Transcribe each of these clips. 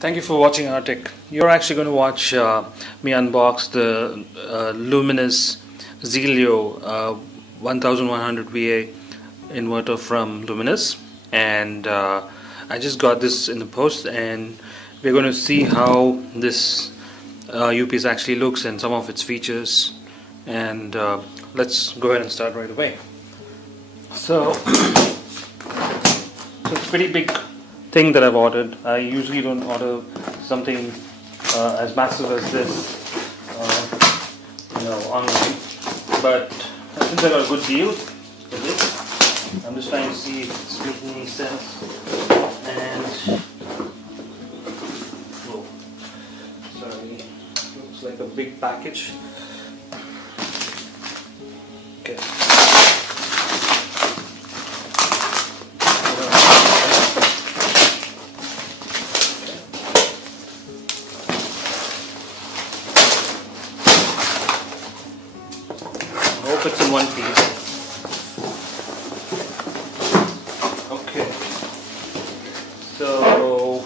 Thank you for watching Arctic. You're actually going to watch me unbox the Luminous Zelio 1100 VA inverter from Luminous, and I just got this in the post, and we're going to see how this UPS actually looks and some of its features, and let's go ahead and start right away. So it's a pretty big thing that I've ordered. I usually don't order something as massive as this, online. But since I got a good deal with this, I'm just trying to see if it's making any sense. And oh, sorry, looks like a big package. Okay. I hope it's in one piece. Okay. So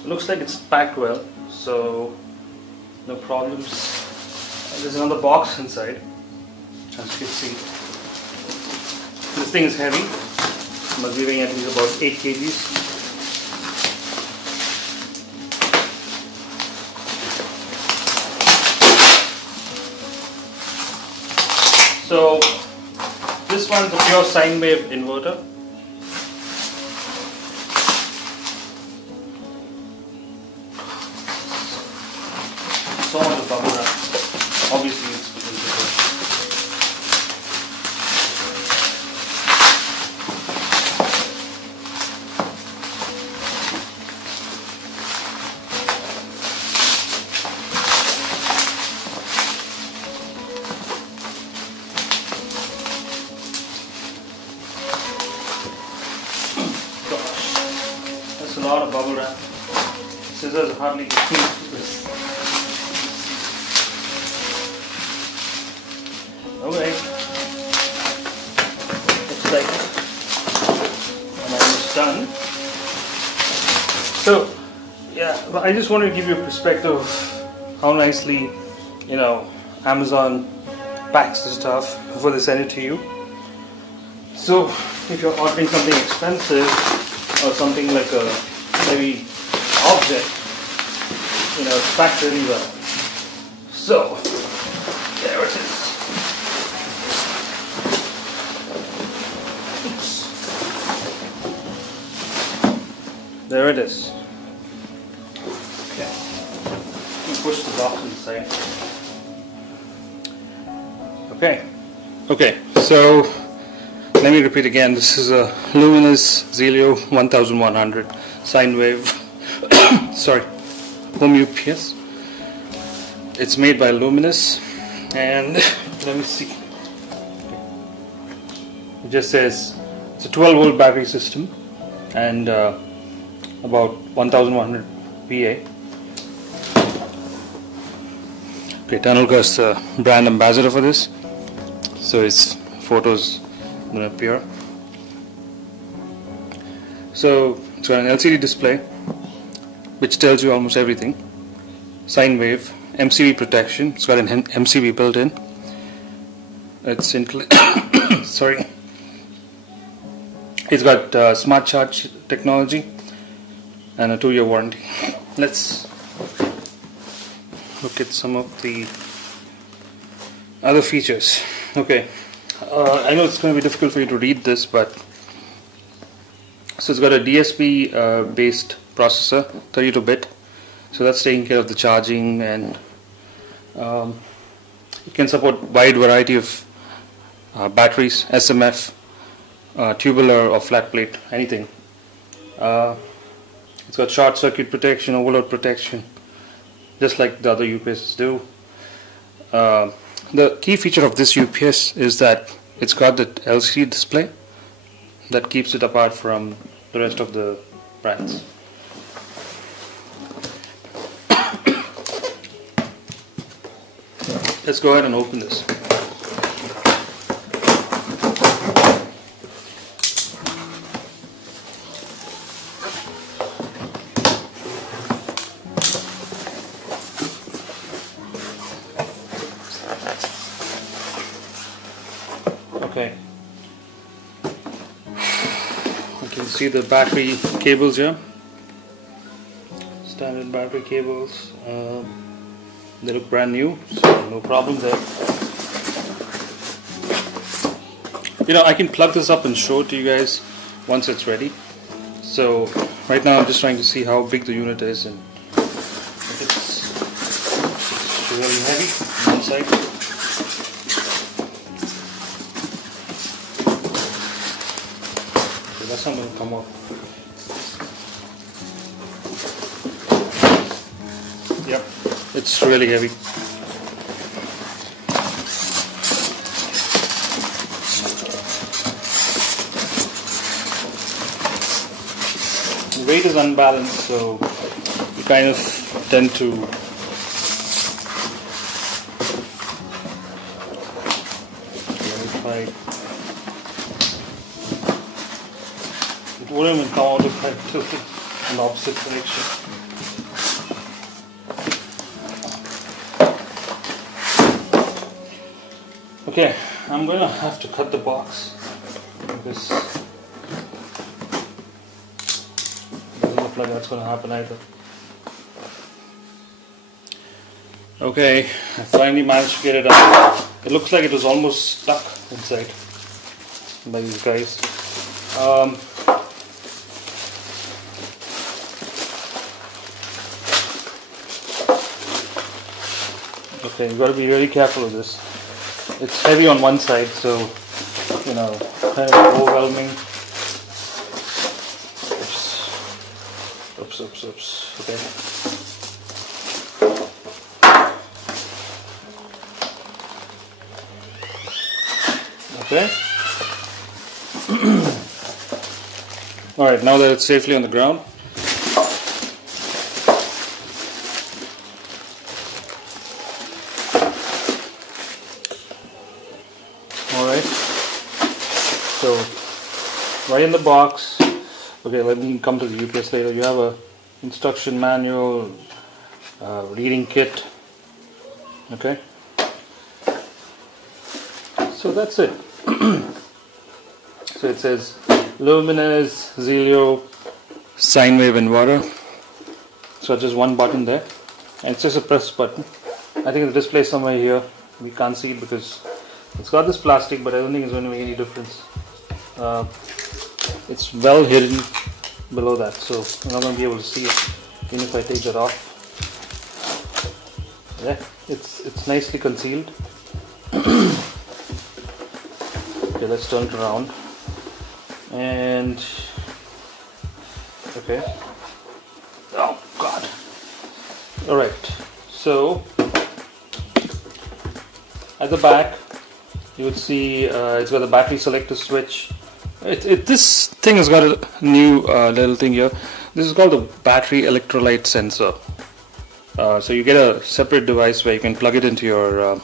it looks like it's packed well, so no problems. There's another box inside, as you can see. This thing is heavy. It must be weighing at least about 8 kgs. So this one's a pure sine wave inverter. So much bubble wrap. Obviously it's a lot of bubble wrap. Scissors hardly get through this. Okay. Looks like I'm almost done. So, yeah, I just wanted to give you a perspective of how nicely, Amazon packs the stuff before they send it to you. So, if you're ordering something expensive, or something like a heavy object, it's packed really well. So, there it is. Oops. There it is. Okay. You push the box inside. Okay, so let me repeat again. This is a Luminous Zelio 1100 sine wave sorry, home UPS. It's made by Luminous, and let me see. It just says it's a 12-volt battery system and about 1100 VA. Okay, Tanulka is the brand ambassador for this, so its photos going to appear. So it's got an LCD display which tells you almost everything. Sine wave, MCB protection. It's got an MCB built in. It's sorry. It's got smart charge technology and a 2-year warranty. Let's look at some of the other features. Okay. I know it's going to be difficult for you to read this, but so it's got a DSP based processor, 32-bit, so that's taking care of the charging, and it can support wide variety of batteries, SMF, tubular or flat plate, anything. It's got short circuit protection, overload protection, just like the other UPSs do. The key feature of this UPS is that it's got the LCD display that keeps it apart from the rest of the brands. Let's go ahead and open this. Okay. You can see the battery cables here. Standard battery cables. They look brand new, so no problem there. You know, I can plug this up and show it to you guys once it's ready. So right now I'm just trying to see how big the unit is, and it's really heavy on one side. Okay, that's not going to come up. Yep, it's really heavy. The weight is unbalanced, so you kind of tend to it wouldn't even come out if I took it in the opposite direction. Okay, I'm gonna have to cut the box because doesn't look like that's gonna happen either. Okay, I finally managed to get it out. It looks like it was almost stuck inside by these guys. Okay, you gotta be really careful with this. It's heavy on one side, so you know, kind of overwhelming. Oops. Okay. Okay. Alright, now that it's safely on the ground, alright, so right in the box, okay, let me come to the UPS later. You have a instruction manual, reading kit, okay, so that's it. So it says Luminous Zelio sine wave inverter. So just one button there, and it's just a press button. I think the display is somewhere here. We can't see it because it's got this plastic, but I don't think it's going to make any difference. It's well hidden below that, so you're not going to be able to see it even if I take that off. Yeah, it's nicely concealed. Okay, let's turn it around. And okay, oh god. Alright, so at the back you would see it's got the battery selector switch. This thing has got a new little thing here. This is called the battery electrolyte sensor. So you get a separate device where you can plug it into your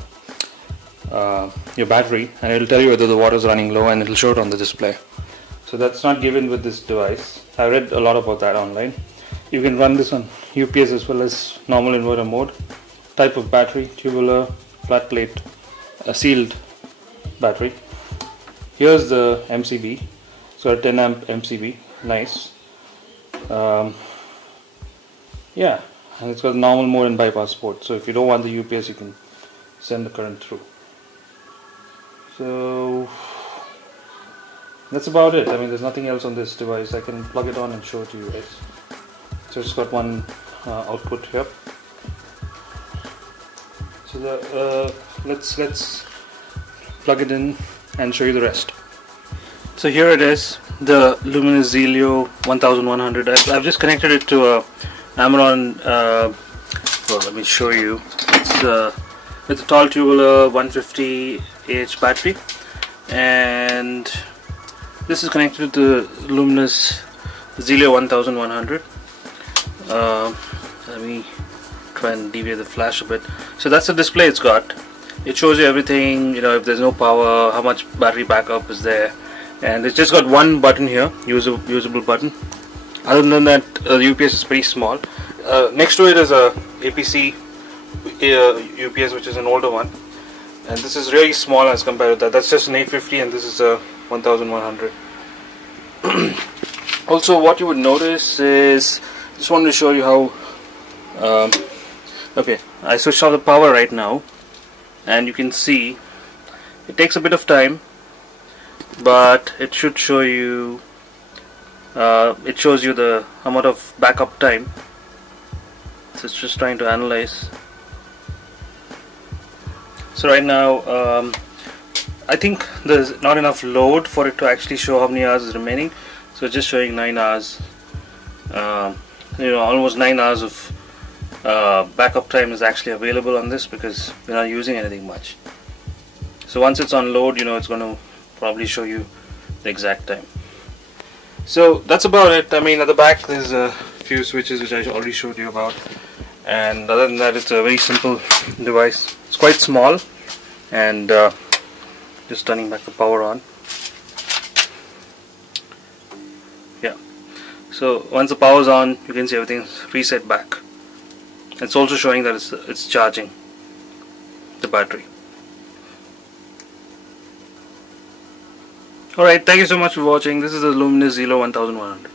battery, and it will tell you whether the water is running low, and it will show it on the display. So that's not given with this device. I read a lot about that online. You can run this on UPS as well as normal inverter mode. Type of battery, tubular, flat plate, a sealed battery. Here's the MCB. So a 10 amp MCB, nice. Yeah, and it's got normal mode and bypass port. So if you don't want the UPS, you can send the current through. So that's about it. I mean, there's nothing else on this device. I can plug it on and show it to you guys. So it's got one output here. So let's plug it in and show you the rest. So here it is, the Luminous Zelio 1100. I've just connected it to a Amazon. Well, let me show you. It's a tall tubular 150 AH battery, and this is connected to the Luminous Zelio 1100. Let me try and deviate the flash a bit. So that's the display it's got. It shows you everything, you know, if there's no power, how much battery backup is there, and it's just got one button here, usable button. Other than that, the UPS is pretty small. Next to it is a APC UPS, which is an older one, and this is really small as compared to that. That's just an 850 and this is a 1100. Also, what you would notice is, just wanted to show you how okay, I switched off the power right now, and you can see it takes a bit of time, but it should show you it shows you the amount of backup time. So it's just trying to analyze. So right now I think there's not enough load for it to actually show how many hours is remaining, so it's just showing 9 hours. Almost 9 hours of backup time is actually available on this because we're not using anything much. So once it's on load, it's going to probably show you the exact time. So that's about it. I mean, at the back there's a few switches which I already showed you about, and other than that, it's a very simple device. It's quite small, and just turning back the power on. Yeah, so once the power's on, you can see everything's reset back. It's also showing that it's charging the battery. Alright, thank you so much for watching. This is the Luminous Zelo 1100.